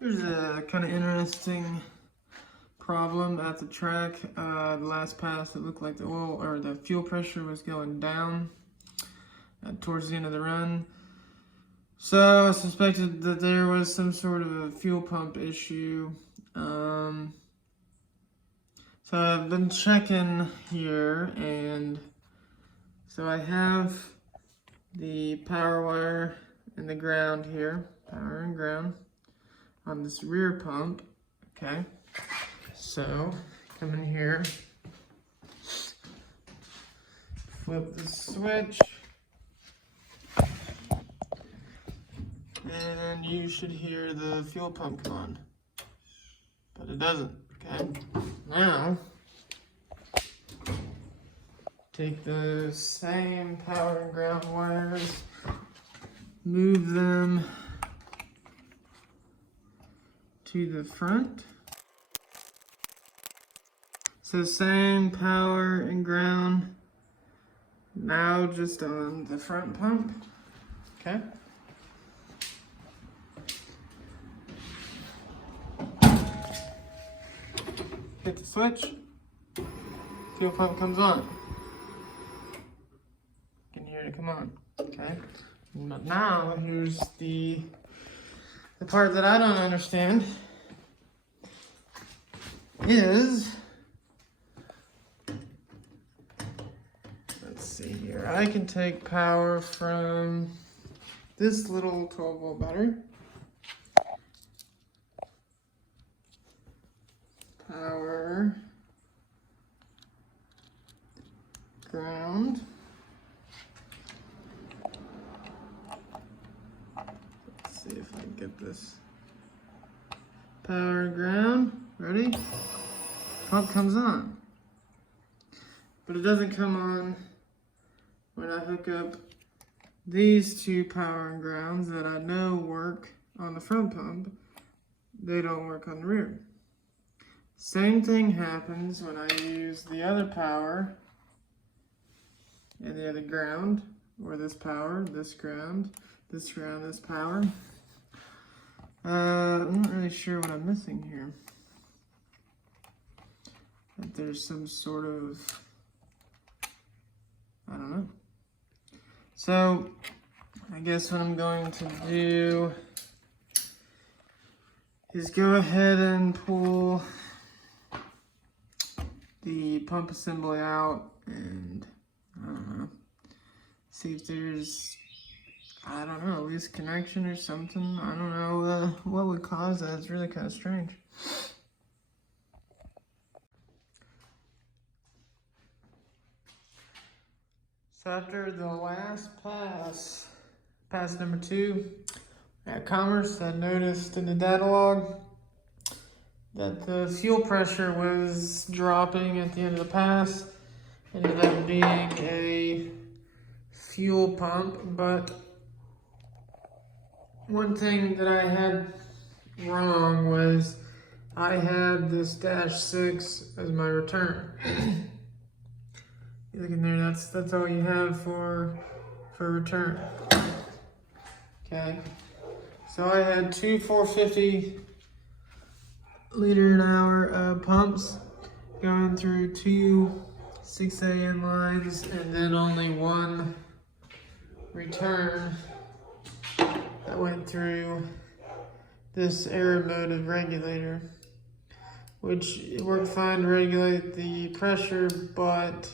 Here's a kind of interesting problem at the track. The last pass, it looked like the oil or the fuel pressure was going down towards the end of the run. So I suspected that there was some sort of a fuel pump issue. So I've been checking here, and so I have the power wire and the ground here, power and ground, on this rear pump. Okay, so come in here, flip the switch, and you should hear the fuel pump come on, but it doesn't. Okay, now take the same power and ground wires, move them to the front. So same power and ground, now just on the front pump. Okay. Hit the switch, fuel pump comes on. You can hear it come on. Okay. But now here's the part that I don't understand is, let's see here, I can take power from this little 12-volt battery, power, ground, let's see if I can get this, power, ground, ready? Pump comes on, but it doesn't come on when I hook up these two power and grounds that I know work on the front pump. They don't work on the rear. Same thing happens when I use the other power and the other ground, or this power, this ground, this ground, this power. I'm not really sure what I'm missing here. That there's some sort of, I don't know. So I guess what I'm going to do is go ahead and pull the pump assembly out and, I don't know, see if there's, I don't know, a loose connection or something. I don't know what would cause that. It's really kind of strange. So after the last pass number 2 at Commerce, I noticed in the data log that the fuel pressure was dropping at the end of the pass. Ended up being a fuel pump, but one thing that I had wrong was I had this -6 as my return. You look in there, that's all you have for return. Okay, so I had two 450 liter an hour pumps going through two 6AN lines, and then only one return that went through this error mode regulator, which it worked fine to regulate the pressure, but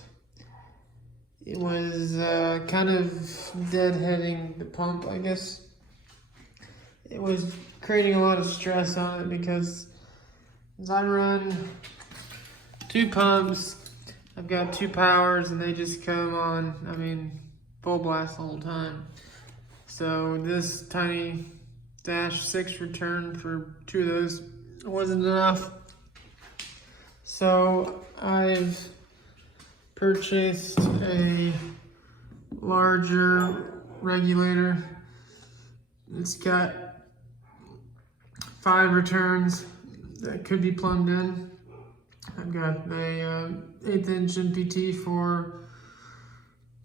it was kind of deadheading the pump, I guess. It was creating a lot of stress on it because as I run two pumps, I've got two powers and they just come on, I mean, full blast the whole time. So this tiny -6 return for two of those wasn't enough. So I've purchased a larger regulator. It's got 5 returns that could be plumbed in. I've got a 1/8 inch MPT for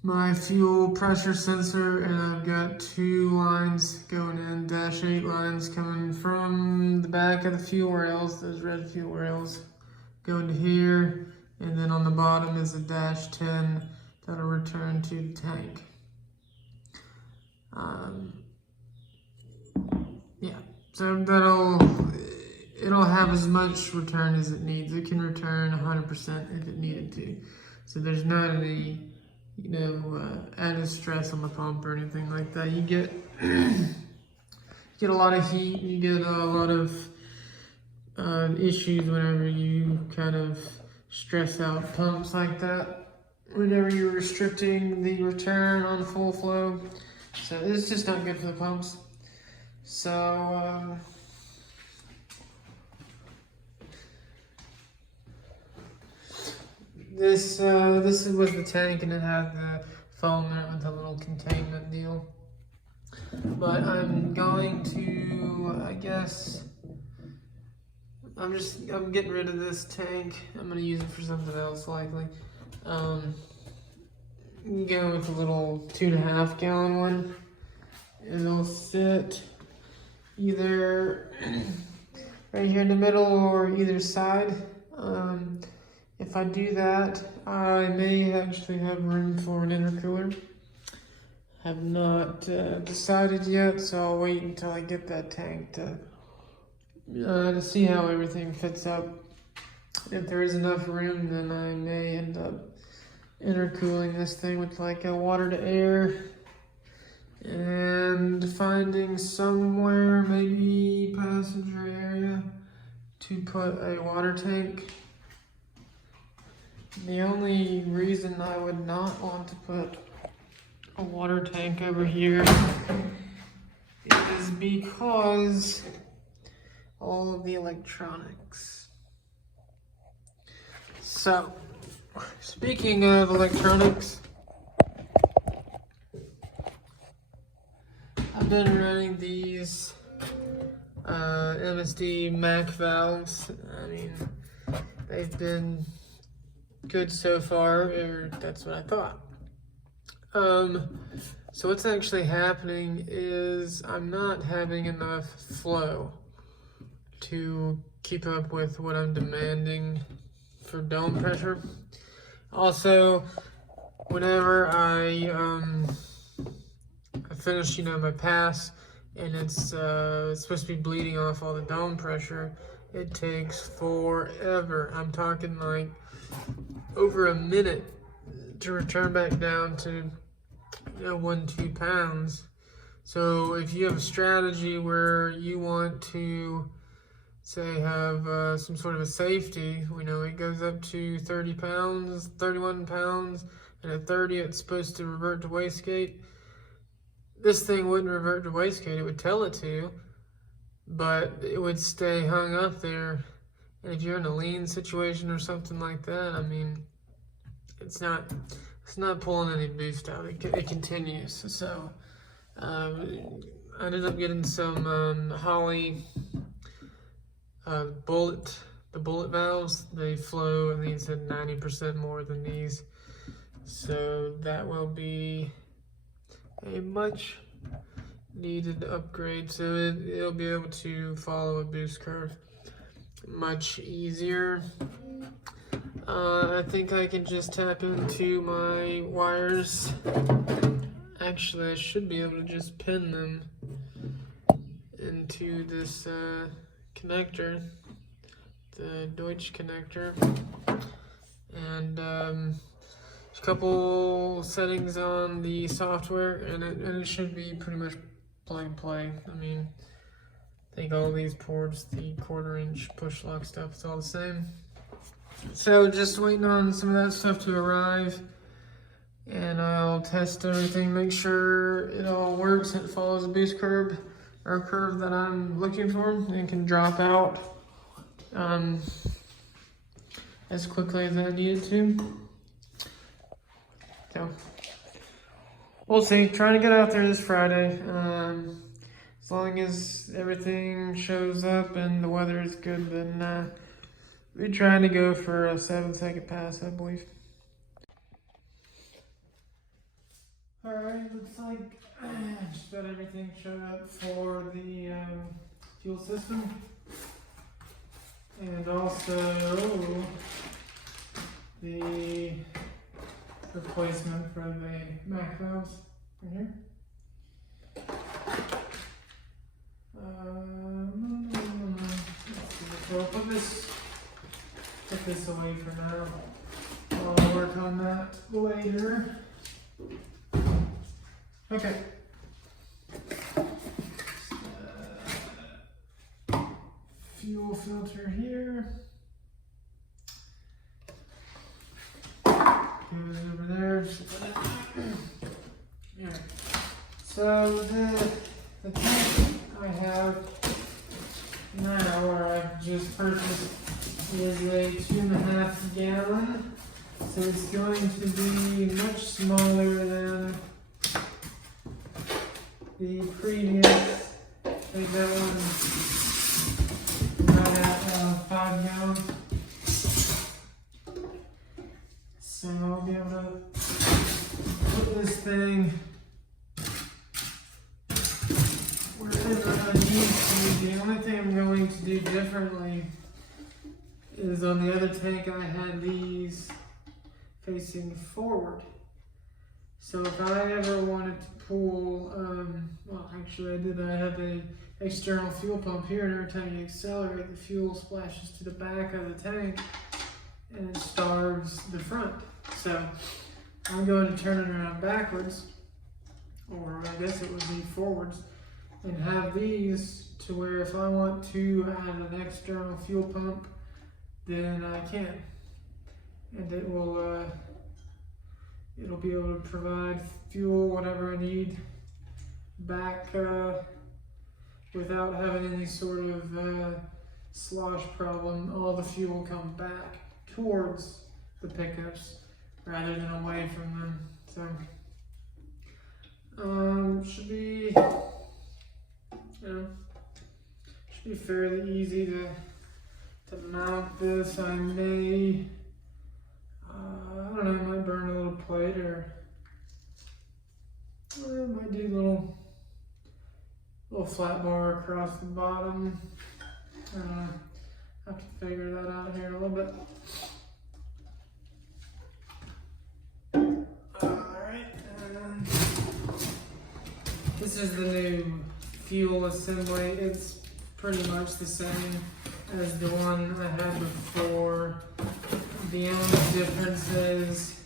my fuel pressure sensor, and I've got 2 lines going in, -8 lines coming from the back of the fuel rails, those red fuel rails, going to here, and then on the bottom is a -10 that'll return to the tank. Yeah, so it'll have as much return as it needs. It can return 100% if it needed to. So there's not any, added stress on the pump or anything like that. You get a lot of heat. You get a lot of issues whenever you kind of stress out pumps like that. Whenever you're restricting the return on full flow, so it's just not good for the pumps. So. This was the tank, and it had the foam in it with a little containment deal. But I'm going to, I guess, I'm getting rid of this tank. I'm gonna use it for something else likely. Go with a little 2.5 gallon one. It'll sit either right here in the middle or either side. If I do that, I may actually have room for an intercooler. Have not decided yet, so I'll wait until I get that tank to see how everything fits up. If there is enough room, then I may end up intercooling this thing with like a water to air, and finding somewhere, maybe passenger area, to put a water tank. The only reason I would not want to put a water tank over here is because all of the electronics. So, speaking of electronics, I've been running these MSD MAC valves. I mean, they've been good so far, or that's what I thought. So what's actually happening is I'm not having enough flow to keep up with what I'm demanding for dome pressure. Also, whenever I finish, my pass, and it's supposed to be bleeding off all the dome pressure, it takes forever. I'm talking like over a minute to return back down to 1-2 pounds. So if you have a strategy where you want to, say, have some sort of a safety, it goes up to 30 pounds, 31 pounds, and at 30 it's supposed to revert to wastegate. This thing wouldn't revert to wastegate. It would tell it to, but it would stay hung up there. And if you're in a lean situation or something like that, I mean, it's not pulling any boost out. It continues. So I ended up getting some Holley bullet valves. They flow, I think it said 90% more than these. So that will be a much needed upgrade. So it'll be able to follow a boost curve much easier. I think I can just tap into my wires. Actually, I should be able to just pin them into this connector, the Deutsch connector. And there's a couple settings on the software, and it should be pretty much plug and play. I mean, I think all these ports, the 1/4 inch push lock stuff, it's all the same. So just waiting on some of that stuff to arrive, and I'll test everything, make sure it all works and it follows the boost curve, or curve that I'm looking for, and can drop out as quickly as I needed to. So we'll see. Trying to get out there this Friday. As long as everything shows up and the weather is good, then we're trying to go for a 7-second pass, I believe. Alright, looks like just about everything showed up for the fuel system. And also the replacement for the MAC valves right here. So I'll put this away for now. I'll work on that later. Okay. Fuel filter here. Goes over there. Yeah. So the tank I have now, or I've just purchased, is a 2.5 gallon. So it's going to be much smaller than the previous. I think that one right at 5 gallons. So I'll be able to put this thing wherever I need to. The only thing I'm going to do differently is on the other tank I had these facing forward. So if I ever wanted to pull, well actually I did, I have a external fuel pump here, and every time you accelerate, the fuel splashes to the back of the tank and it starves the front. So I'm going to turn it around backwards, or I guess it would be forwards, and have these to where if I want to add an external fuel pump, then I can. And it will, it'll be able to provide fuel, whatever I need, back without having any sort of slosh problem. All the fuel will come back towards the pickups rather than away from them. So should be, should be fairly easy to mount this. I may, I don't know, I might burn a little plate, or I might do little flat bar across the bottom. I don't know. I have to figure that out here in a little bit. Alright, and this is the new fuel assembly. It's pretty much the same as the one I had before. The only difference is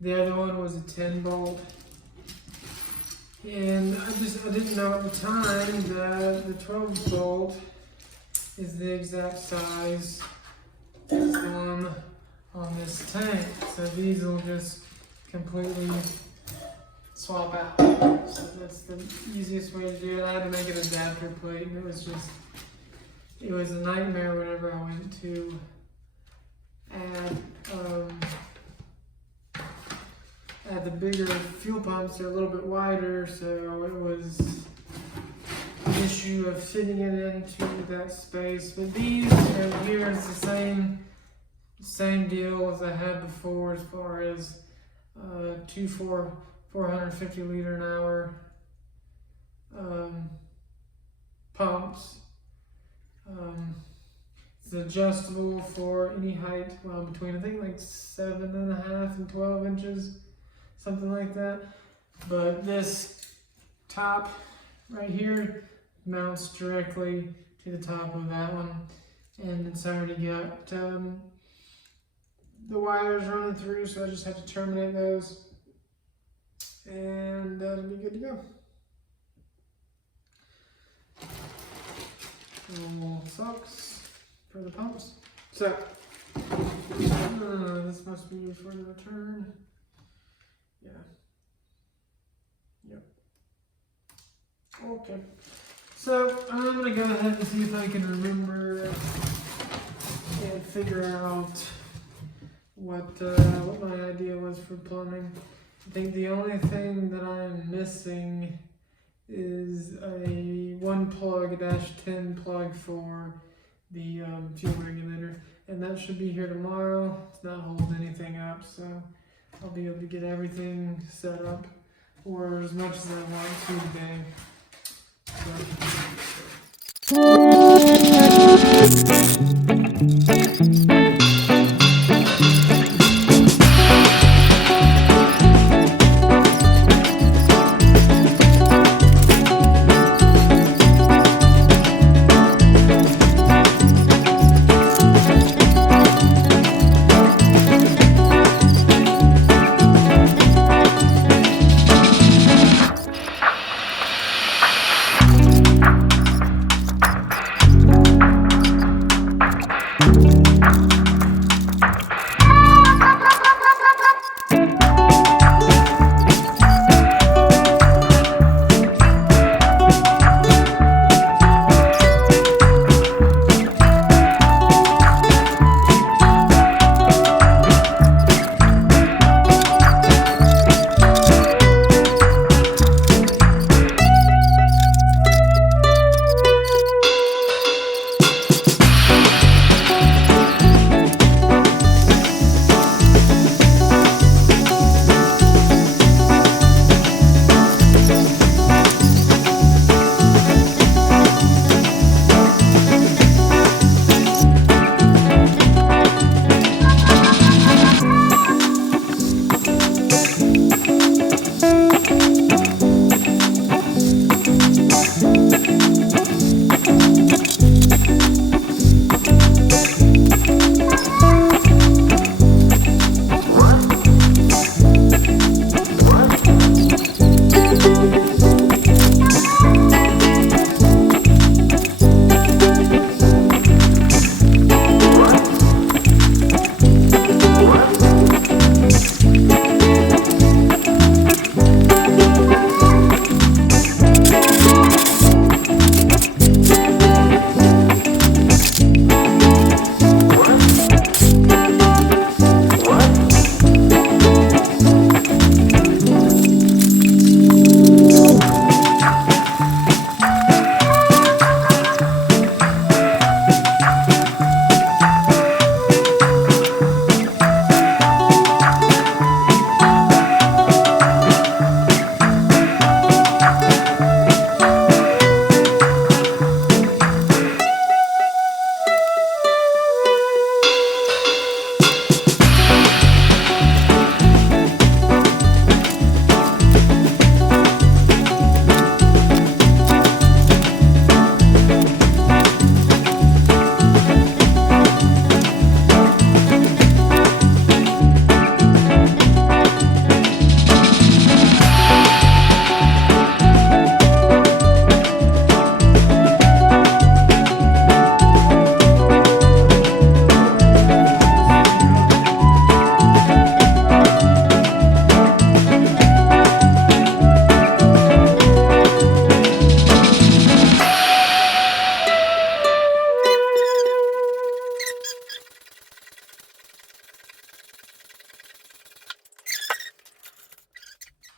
the other one was a 10 bolt. And I didn't know at the time that the 12 bolt is the exact size as the one on this tank. So these will just completely swap out. So that's the easiest way to do it. I had to make an adapter plate, and it was a nightmare whenever I went to add the bigger fuel pumps. They're a little bit wider, so it was an issue of fitting it into that space. But these right here is the same deal as I had before, as far as 450 liter an hour pumps. It's adjustable for any height, well, between I think like 7.5 and 12 inches, something like that. But this top right here mounts directly to the top of that one, and it's already got the wires running through, so I just have to terminate those, and that'll be good to go. Little socks for the pumps. So, this must be for the return. Yeah. Yep. Okay. So, I'm going to go ahead and see if I can remember and figure out what my idea was for plumbing. I think the only thing that I'm missing is a 1-plug-10 plug for the fuel regulator, and that should be here tomorrow. It's not holding anything up, so I'll be able to get everything set up or as much as I want to today.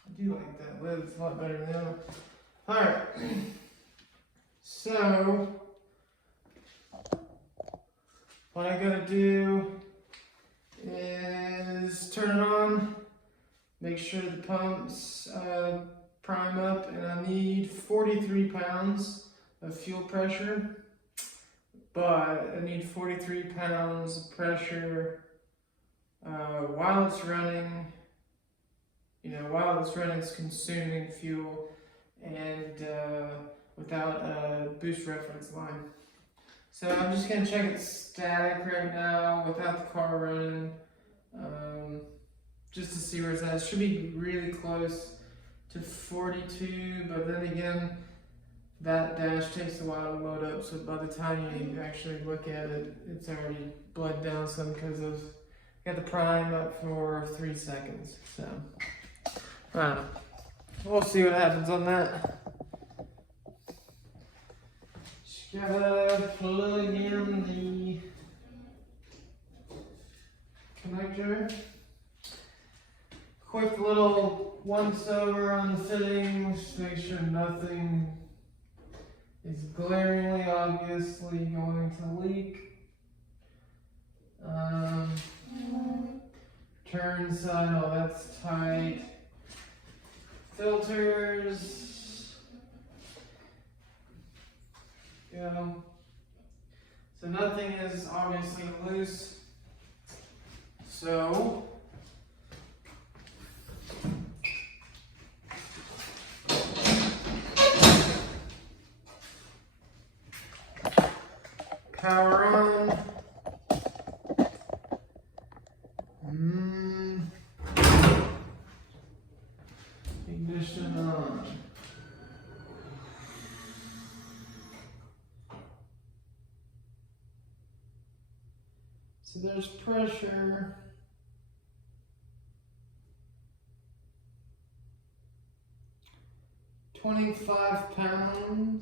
I do like that lid, it's a lot better now. Alright, so what I gotta do is turn it on, make sure the pumps prime up, and I need 43 pounds of fuel pressure, but I need 43 pounds of pressure while it's running. You know, while it's running, it's consuming fuel, and without a boost reference line. So I'm just gonna check it static right now without the car running, just to see where it's at. It should be really close to 42, but then again, that dash takes a while to load up, so by the time you actually look at it, it's already bled down some because of, got the prime up for 3 seconds, so. We'll see what happens on that. Just gotta plug in the connector. Quick little once over on the fittings, make sure nothing is glaringly obviously going to leak. Turn side, oh that's tight. filters. Go. So nothing is obviously loose. So power on. Ignition on. So there's pressure. £25.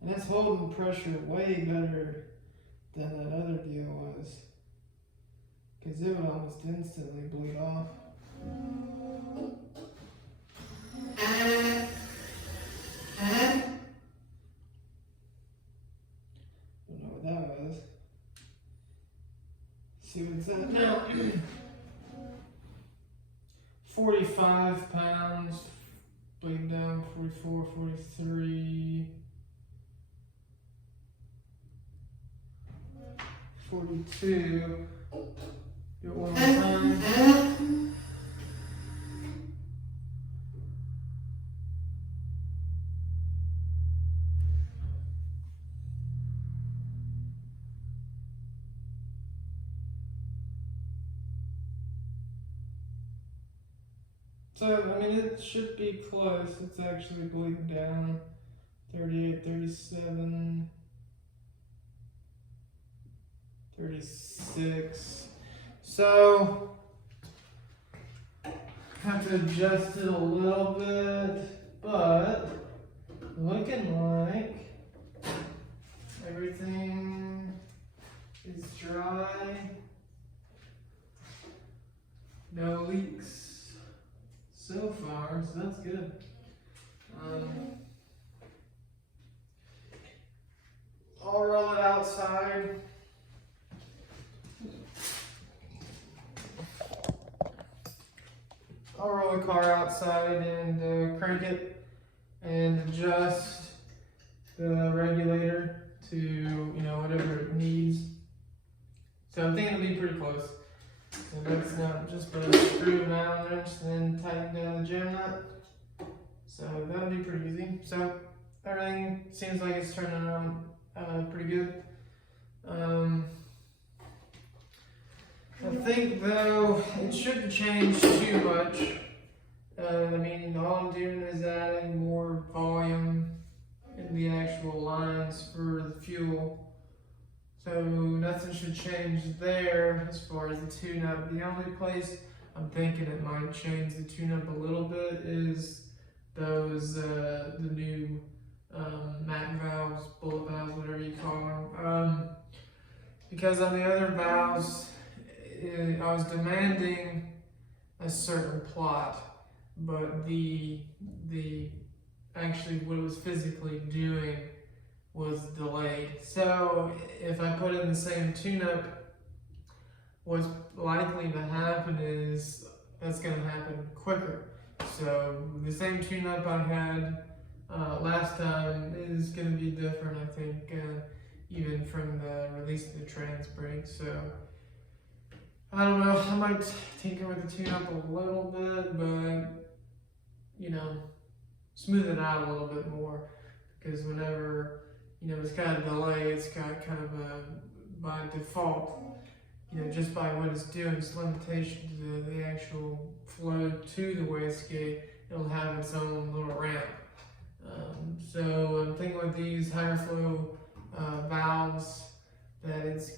And that's holding pressure way better than that other deal was. Because it would almost instantly bleed off. Don't know what that was. See what's that now. 45 pounds, bleed down 44, 43, 42. Do it one more time. So, I mean, it should be close. It's actually bleeding down. 38, 37, 36. So, have to adjust it a little bit, but looking like everything is dry. No leaks so far, so that's good. I'll roll it outside. I'll roll the car outside and crank it and adjust the regulator to, you know, whatever it needs. So I'm thinking it'll be pretty close. So that's not just put a screw and Allen wrench and then tighten down the jam nut. So that'll be pretty easy. So everything seems like it's turning around pretty good. I think though it shouldn't change too much. I mean, all I'm doing is adding more volume in the actual lines for the fuel. So nothing should change there as far as the tune-up. The only place I'm thinking it might change the tune-up a little bit is those the new MAC valves, bullet valves, whatever you call them. Because on the other valves, I was demanding a certain plot, but the actually what it was physically doing was delayed. So if I put in the same tune-up, what's likely to happen is that's going to happen quicker. So the same tune-up I had last time is going to be different, I think, even from the release of the trans brake. So I don't know, I might tinker with the tune-up a little bit, but, you know, smooth it out a little bit more, because whenever, you know, it's got a delay, it's got kind of a, by default, you know, just by what it's doing, its limitations, the actual flow to the wastegate, it'll have its own little ramp. So I'm thinking with these higher flow valves that it's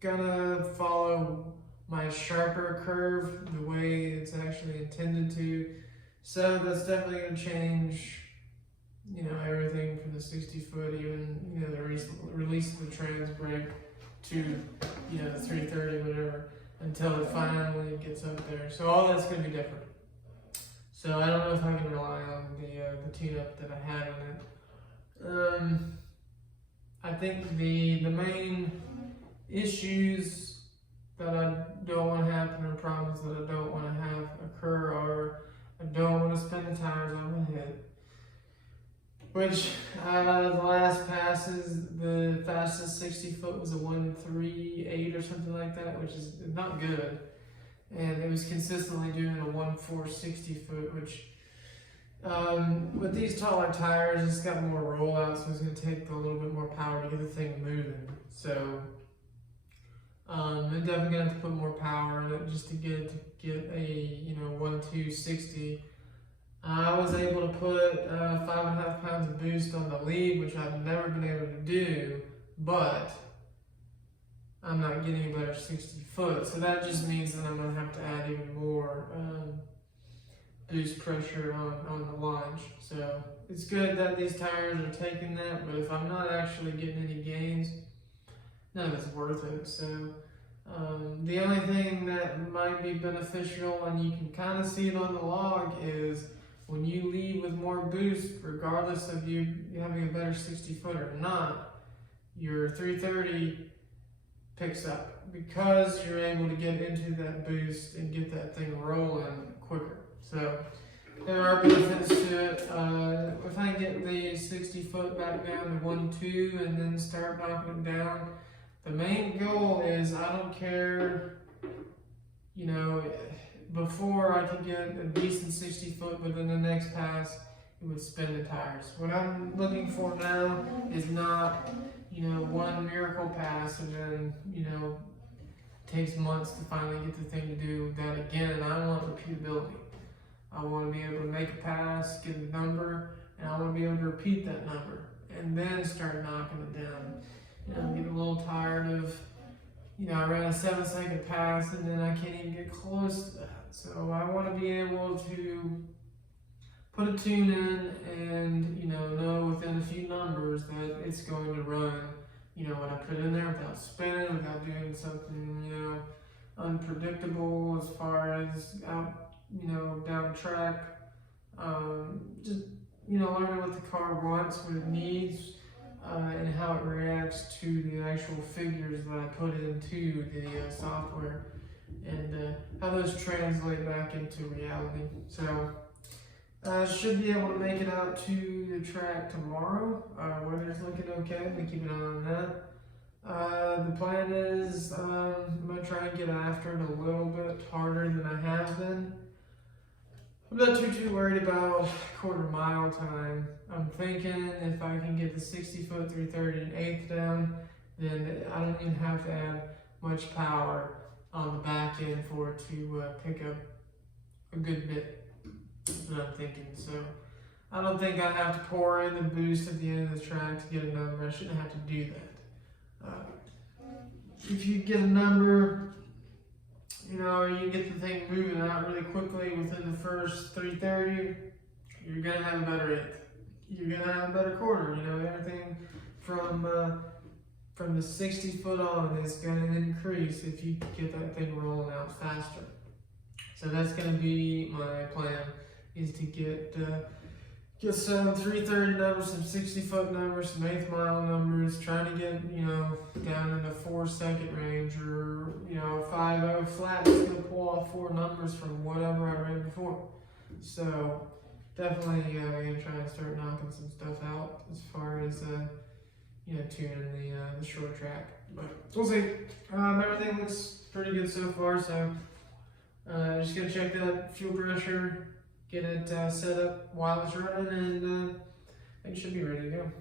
gonna follow my sharper curve the way it's actually intended to. So that's definitely gonna change, you know, everything from the 60-foot, even, you know, the release of the trans brake to, you know, the 330, whatever, until it finally gets up there. So all that's gonna be different. So I don't know if I can rely on the tune-up that I had on it. I think the main issues that I don't want to happen, or problems that I don't want to have occur, or I don't want to spin the tires on my head. Which, the last passes, the fastest 60 foot was a 138 or something like that, which is not good. And it was consistently doing a 1460 foot, which, with these taller tires, it's got more rollout, so it's going to take a little bit more power to get the thing moving. So, I'm definitely going to have to put more power in it just to get a, 1260. I was able to put 5.5 pounds of boost on the lead, which I've never been able to do, but I'm not getting a better 60 foot. So that just means that I'm going to have to add even more boost pressure on the launch. So it's good that these tires are taking that, but if I'm not actually getting any gains, none of it's worth it. So the only thing that might be beneficial, and you can kind of see it on the log, is when you lead with more boost, regardless of you having a better 60 foot or not, your 330 picks up because you're able to get into that boost and get that thing rolling quicker. So there are benefits to it. If I get the 60 foot back down to 1.2 and then start knocking it down, the main goal is, I don't care, before I could get a decent 60 foot, but then the next pass, it would spin the tires. What I'm looking for now is not, one miracle pass and then, takes months to finally get the thing to do that again. I want repeatability. I want to be able to make a pass, get a number, and I want to be able to repeat that number and then start knocking it down. I'm getting a little tired of, I ran a 7-second pass and then I can't even get close to that. So I want to be able to put a tune in and, know within a few numbers that it's going to run, what I put in there without spinning, without doing something, unpredictable as far as out, down the track. Just, learning what the car wants, what it needs, and how it reacts to the actual figures that I put into the software, and how those translate back into reality. So I should be able to make it out to the track tomorrow. Weather's looking okay, we keep an eye on that. The plan is I'm going to try and get after it a little bit harder than I have been. I'm not too worried about quarter mile time. I'm thinking if I can get the 60 foot 330 and 8th down, then I don't even have to add much power on the back end for it to pick up a good bit. That's what I'm thinking. So I don't think I have to pour in the boost at the end of the track to get a number. I shouldn't have to do that. If you get a number, you get the thing moving out really quickly within the first 330, you're going to have a better 8th. You're going to have a better quarter. Everything from the 60 foot on is going to increase if you get that thing rolling out faster. So that's going to be my plan, is to get some 330 numbers, some 60 foot numbers, some 8th mile numbers, trying to get, down in the 4-second range, or, 5.0 flat is going to pull off 4 numbers from whatever I ran before. So definitely going to try and start knocking some stuff out as far as, tuning the short track. But we'll see. Everything looks pretty good so far, so just going to check that fuel pressure, get it set up while it's running, and it should be ready to go.